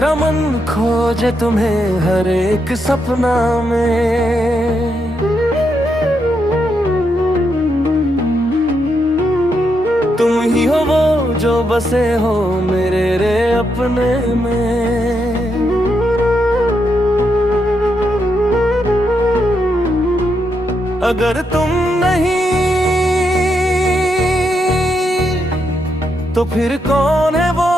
मेरा मन खोजे तुम्हें हर एक सपना में। तुम ही हो वो जो बसे हो मेरे रे अपने में। अगर तुम नहीं तो फिर कौन है वो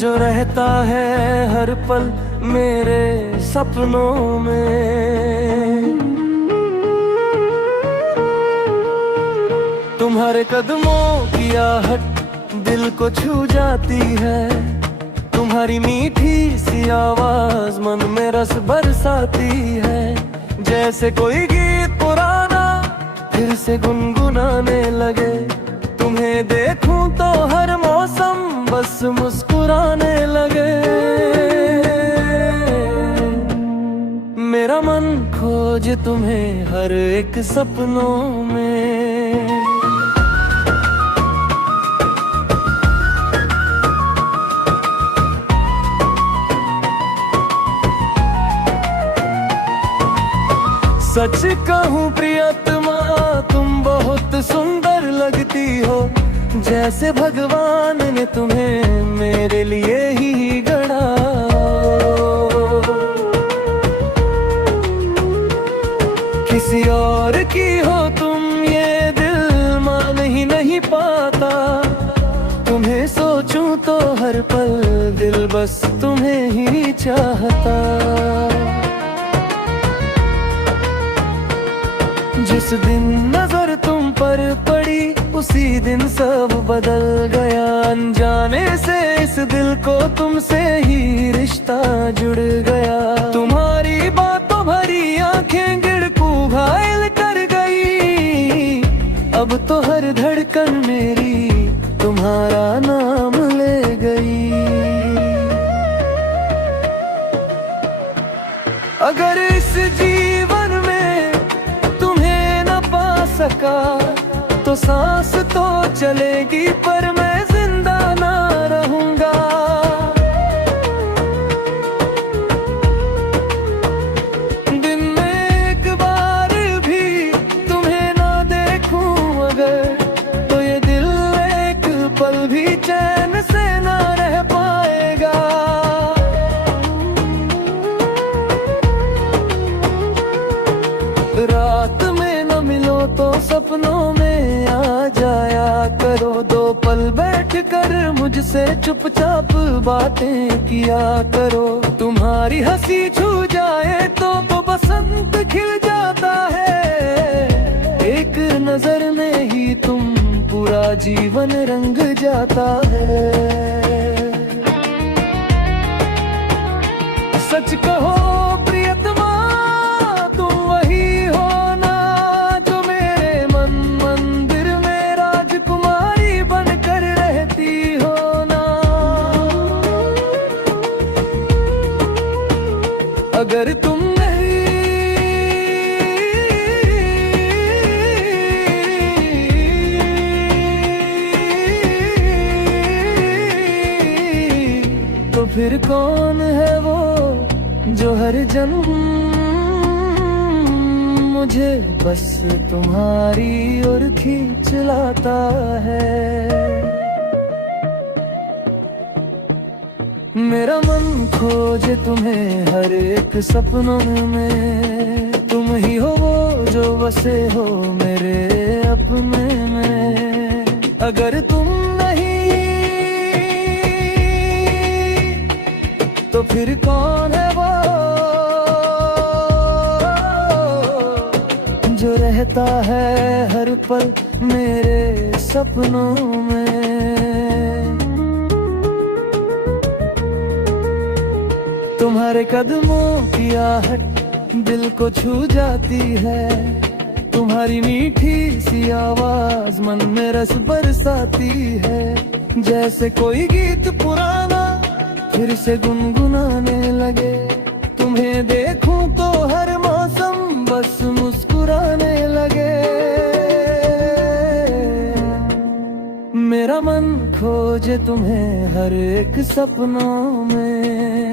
जो रहता है हर पल मेरे सपनों में। तुम्हारे कदमों की आहट दिल को छू जाती है। तुम्हारी मीठी सी आवाज मन में रस बरसाती है। जैसे कोई गीत पुराना फिर से गुनगुनाने लगे। तुम्हें देखूं तो हर मौसम बस मुस्कुराने लगे। मेरा मन खोजे तुम्हें हर एक सपनों में। सच कहूँ प्रियतमा तुम बहुत सुंदर लगती हो। जैसे भगवान ने तुम्हें मेरे लिए ही गढ़ा। किसी और की हो तुम ये दिल मान ही नहीं पाता। तुम्हें सोचूं तो हर पल दिल बस तुम्हें ही चाहता। जिस दिन नजर तुम पर पड़ी उसी दिन सब बदल गया। अनजाने से इस दिल को तुमसे ही रिश्ता जुड़ गया। तुम्हारी बातों भरी आंखें गिर को घायल कर गई। अब तो हर धड़कन मेरी तुम्हारा नाम ले गई। अगर इस जीवन में तुम्हें न पा सका तो सांस तो चलेगी पर मैं जिंदा ना रहूंगा। दिन में एक बार भी तुम्हें ना देखूं अगर तो ये दिल एक पल भी चैन से ना रह पाएगा। रात में न मिलो तो सपनों में आ जाया करो। दो पल बैठ कर मुझसे चुपचाप बातें किया करो। तुम्हारी हंसी छू जाए तो बसंत खिल जाता है। एक नजर में ही तुम पूरा जीवन रंग जाता है। सच कहो प्रियतमा तुम वही हो ना जो मेरे मन मंदिर में राजकुमारी बनकर रहती हो ना। अगर तुम नहीं तो फिर कौन है वो जो हर जन्म मुझे बस तुम्हारी ओर खींच लाता है। मेरा मन खोजे तुम्हें हर एक सपनों में। तुम ही हो वो जो बसे हो मेरे अपने में। अगर तुम नहीं तो फिर कौन है वो जो रहता है हर पल मेरे सपनों में। तुम्हारे कदमों की आहट दिल को छू जाती है। तुम्हारी मीठी सी आवाज मन में रस बरसाती है। जैसे कोई गीत पुराना फिर से गुनगुनाने लगे। तुम्हें देखूं तो हर मौसम बस मुस्कुराने लगे। मेरा मन खोज मुझे तुम्हें हर एक सपनों में।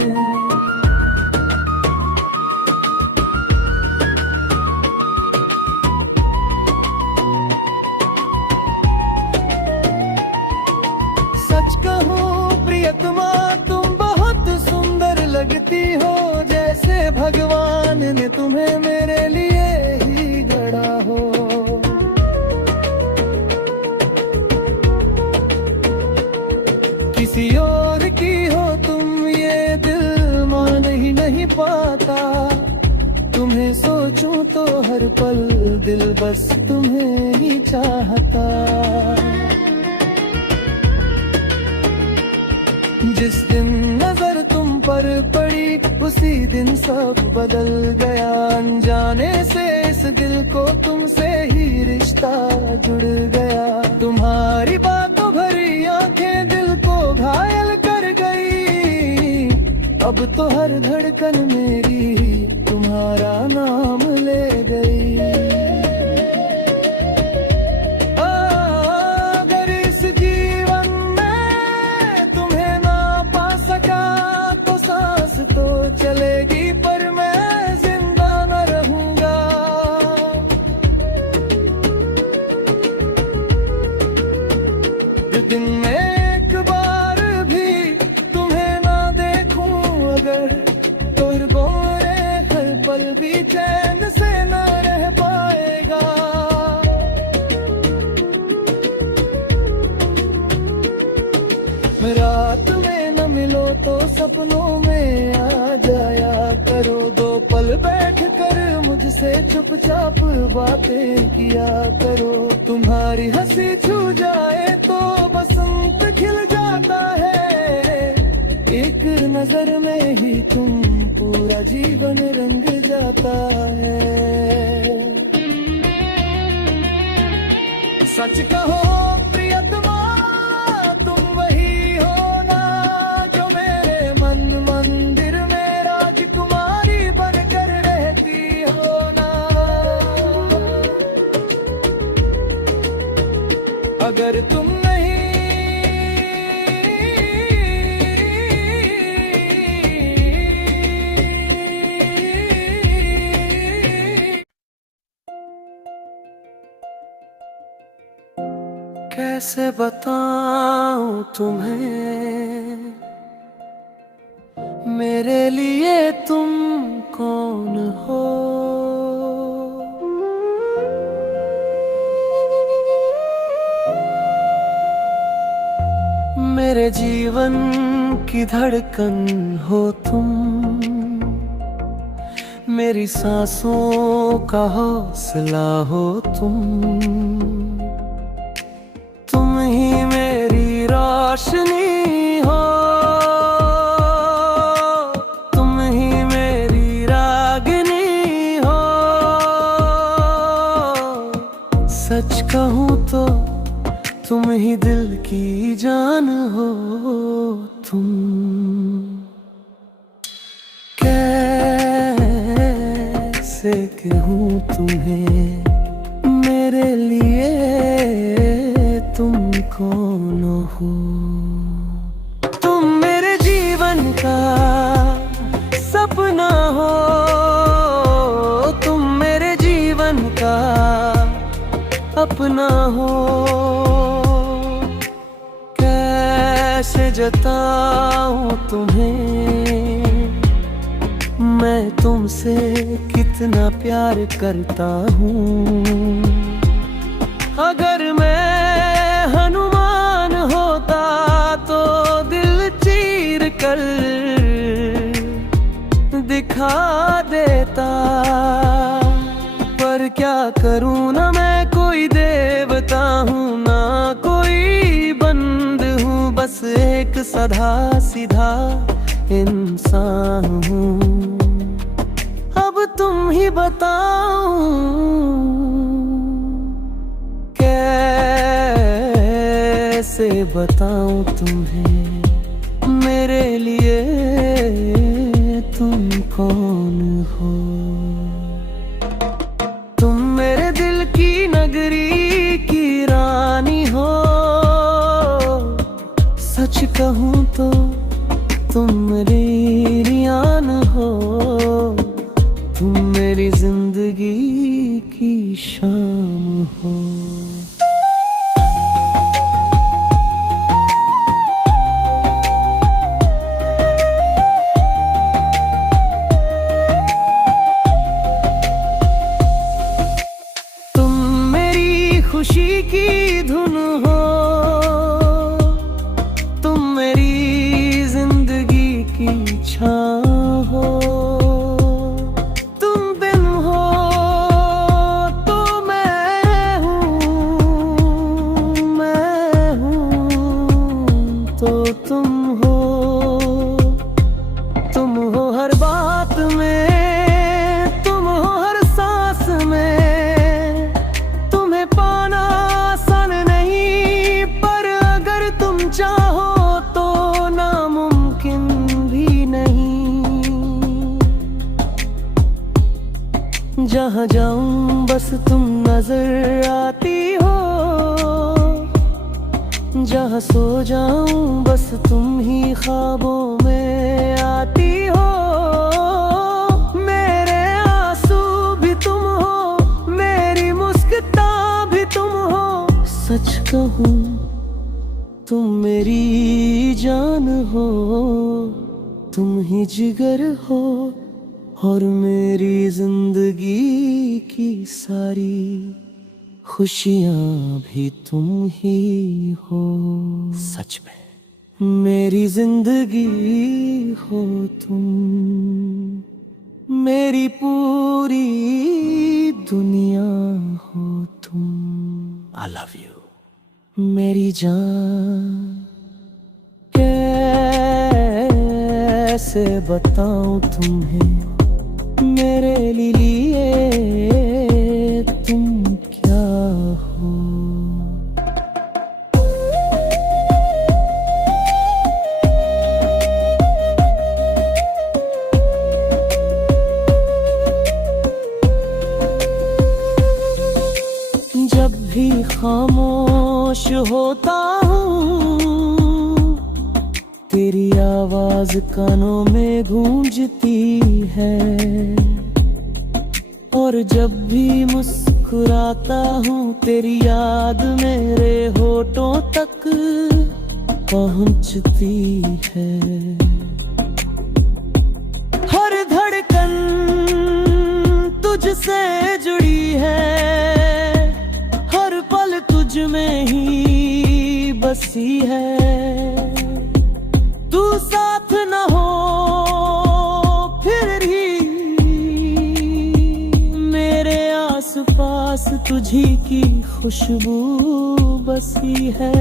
सच कहूँ प्रियतमा तुम बहुत सुंदर लगती हो, जैसे भगवान ने तुम्हें मेरे लिए ही गढ़ा हो। किसी और की हो तुम ये दिल मान ही नहीं पाता, तुम्हें सोचूं तो हर पल दिल बस तुम्हें ही चाहता। जिस दिन नजर तुम पर पड़ी उसी दिन सब बदल गया, अनजाने से इस दिल को तुमसे ही रिश्ता जुड़ गया। तुम्हारी बातों भरी आंखें दिल को घायल कर गई, अब तो हर धड़कन मेरी तुम्हारा नाम ले गई। अगर इस जीवन में तुम्हें ना पा सका तो सांस तो चलेगी पर मैं जिंदा न रहूंगा। दिन में एक बार भी तुम्हें ना देखूं अगर, तो गोरे हर पल भी चैन से न रह पाएगा। रात में न मिलो तो सपनों में आ जाया करो, दो पल बैठ कर मुझसे चुपचाप बातें किया करो। तुम्हारी हंसी छू जाए तो बसंत खिल जाता है, एक नजर में ही तुम पूरा जीवन रंग जाता है। सच कहो प्रियतमा तुम वही हो ना, जो मेरे मन मंदिर में राजकुमारी बनकर रहती हो ना। अगर तुम नहीं कैसे बताऊं तुम्हें मेरे लिए तुम कौन हो। मेरे जीवन की धड़कन हो तुम, मेरी सांसों का हौसला हो तुम। तुम ही मेरी रोशनी हो, तुम ही मेरी रागनी हो। सच कहूँ तो तुम ही दिल की जान हो तुम। कैसे कहूँ तुम्हें मेरे लिए तुम कौन हो। तुम मेरे जीवन का सपना हो, तुम मेरे जीवन का अपना हो। कैसे जताऊं तुम्हें मैं तुमसे कितना प्यार करता हूँ। अगर मैं हनुमान होता तो दिल चीर कर दिखा देता, पर क्या करूँ ना मैं कोई देवता हूँ ना कोई बंद हूँ, बस एक साधा सीधा इंसान हूँ। अब तुम ही बताओ कैसे बताऊं तुम्हें मेरे लिए तुम कौन हो। तुम मेरे दिल की नगरी की रानी हो, कहूँ तो तुम मेरी रियान हो, तुम मेरी जिंदगी की शाम हो। तुम मेरी खुशी की धुन हो, तुम मेरी जिंदगी की छां हो। तुम बिन हो तो मैं हूँ तो तुम हो। तुम हो हर बात में, तुम हो हर सांस में। तुम्हें पाना आसान नहीं, पर अगर तुम चाहो तो नामुमकिन भी नहीं। जहाँ जाऊं बस तुम नजर आती हो, जहाँ सो जाऊं बस तुम ही ख्वाबों में आती हो। मेरे आंसू भी तुम हो, मेरी मुस्कुराहट भी तुम हो। सच कहूं तुम मेरी जान हो, तुम ही जिगर हो, और मेरी जिंदगी की सारी खुशियां भी तुम ही हो। सच में मेरी जिंदगी हो तुम, मेरी पूरी दुनिया हो तुम। I love you मेरी जान। कैसे बताऊं तुम्हें मेरे लिए तुम क्या हो। जब भी खामोश होता हूँ, तेरी आवाज कानों में गूंजती है। और जब भी मुस्कुराता हूँ, तेरी याद मेरे होठों तक पहुँचती है। हर धड़कन तुझसे जुड़ी है, हर पल तुझ में ही बसी है। तू साथ न हो फिर ही मेरे आसपास तुझी की खुशबू बसी है।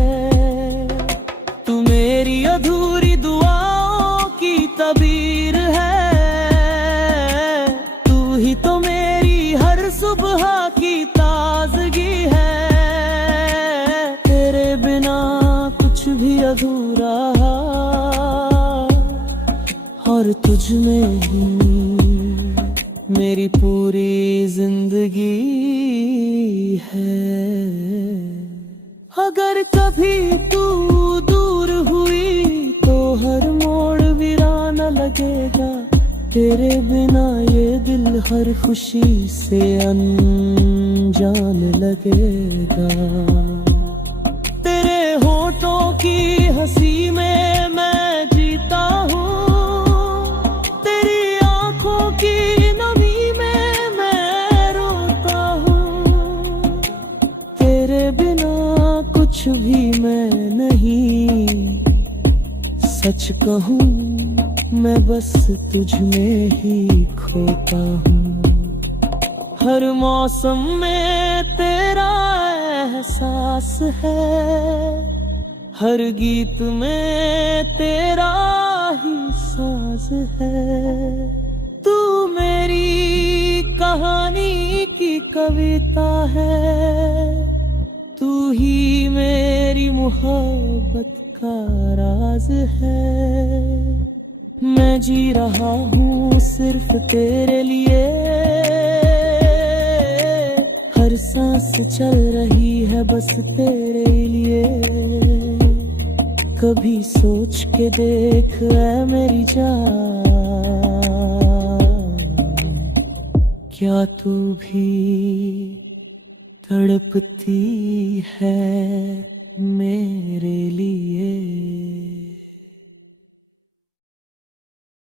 तू मेरी अधूरी दुआओं की तबीर है, तू ही तो मेरी हर सुबह की ताजगी है। तेरे बिना कुछ भी अधूरा, और तुझ में ही मेरी पूरी जिंदगी है। अगर कभी तू दूर हुई तो हर मोड़ वीराना लगेगा। तेरे बिना ये दिल हर खुशी से अनजान लगेगा। तेरे होठों की हंसी में मैं जीता हूँ, तेरी आंखों की नमी में मैं रोता हूँ। तेरे बिना कुछ भी मैं नहीं, सच कहूँ मैं बस तुझ में ही खोता हूँ। हर मौसम में तेरा एहसास है, हर गीत में तेरा ही साज है। तू मेरी कहानी की कविता है, तू ही मेरी मोहब्बत का राज है। मैं जी रहा हूँ सिर्फ तेरे लिए, हर सांस चल रही है बस तेरे लिए। कभी सोच के देख ऐ मेरी जान, क्या तू भी तड़पती है मेरे लिए।